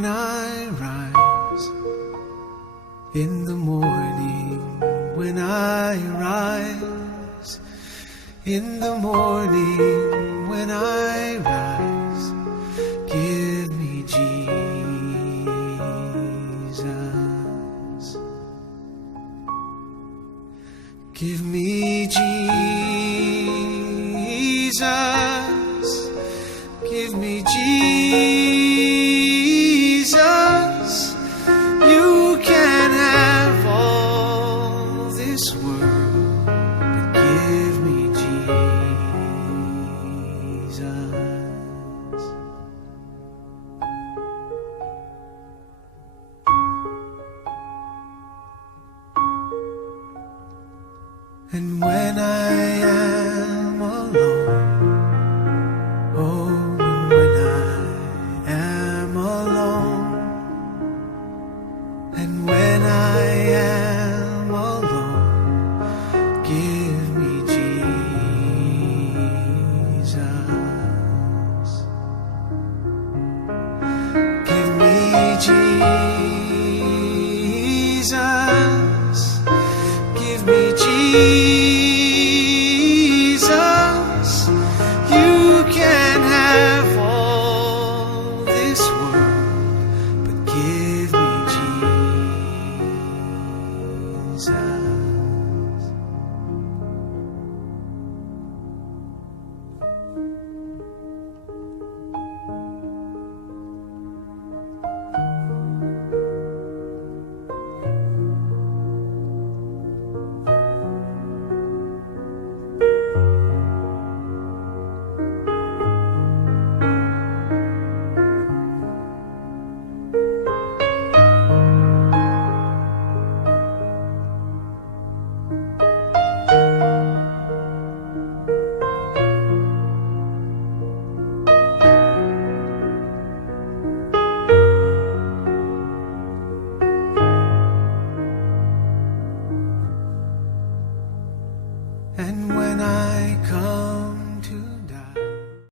when I rise, in the morning when I rise, in the morning when I rise, give me Jesus. Give me Jesus. Give me Jesus. You can have all this world, but give me Jesus. And when I am alone, oh, when I am alone, and when I am alone, give me Jesus. Give me Jesus. Give me Jesus.